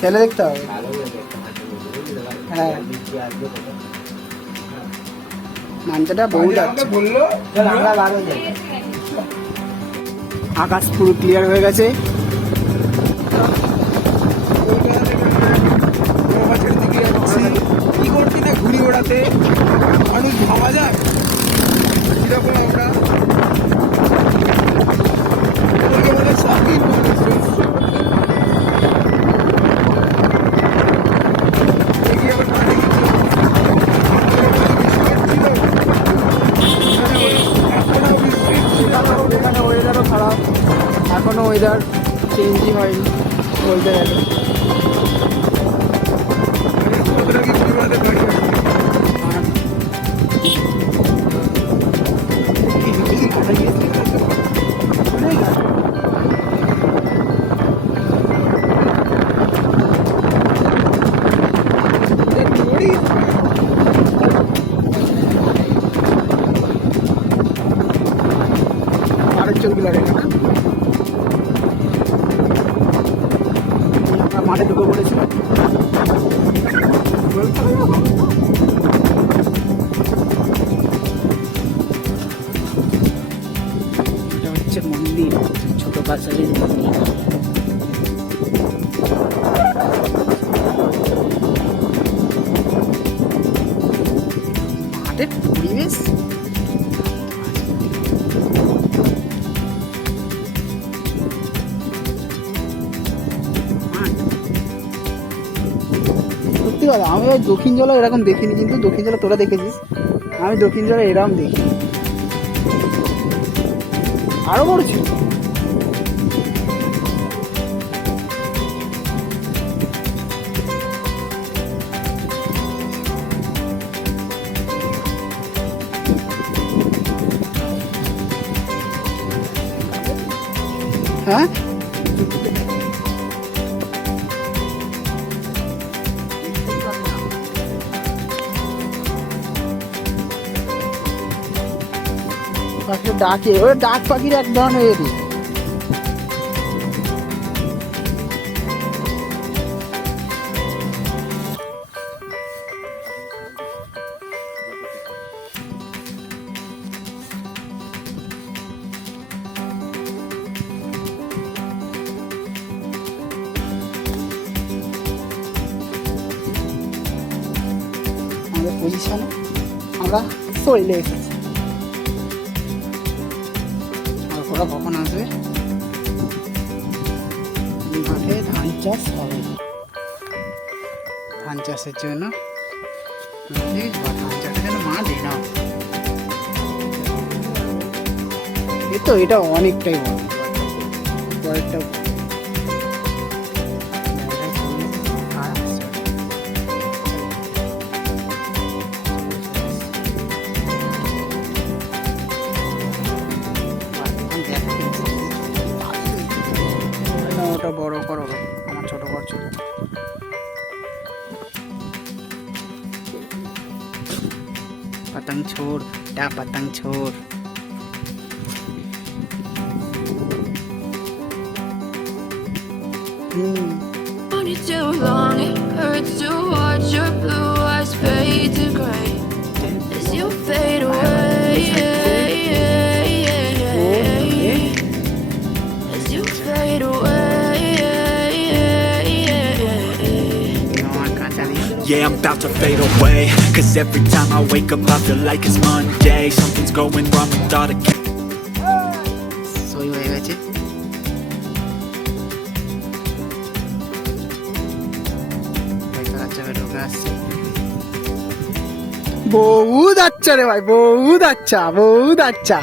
খেলে দেখতে হবে। হ্যাঁ মাঞ্চাটা বহু যাচ্ছে। আকাশ পুরো ক্লিয়ার হয়ে গেছে। কি করছি না ঘুরি ওড়াতে মানুষ ভাবা যায় কিরকম আমরা শখই ওয়েদারও খারাপ, এখনো ওয়েদার চেঞ্জই হয়নি বলতে গেলে। মাঠে ঢুকে পড়েছি। এটা হচ্ছে মন্দির, ছোট কাছারির মন্দির। মাঠের পরিবেশ সত্যি কথা। আমি ওই দক্ষিণ জলে এরকম দেখিনি, কিন্তু দক্ষিণ জলে তোরা দেখেছিস, আমি দক্ষিণ জলে এরকম দেখি। আরো বড় ছিল। হ্যাঁ পাখিটা ডাকে, ওই ডাক পাখির এক ধরনের এরি। আমাদের পজিশনে আমরা চলে এসেছি। ওরা কখন আসবে? মাঠে ধান চাষ হবে, ধান চাষের জন্য ধান চাষের জন্য মাঠ এরাও। এই তো এটা অনেকটাই বড়, কয়েকটা ওটা বড় করো, আমার ছোট করছো। पतंग छोड़ टा पतंग छोड़। Only too long it hurts to watch your blue eyes fade to gray as you fade away, as you fade away. Yeah, I'm about to fade away, 'cause every time I wake up I feel like it's Monday. Something's going wrong with all the সই হয়ে গেছে। বহুত আচ্ছা রে ভাই, বহুত আচ্ছা, বহুত আচ্ছা।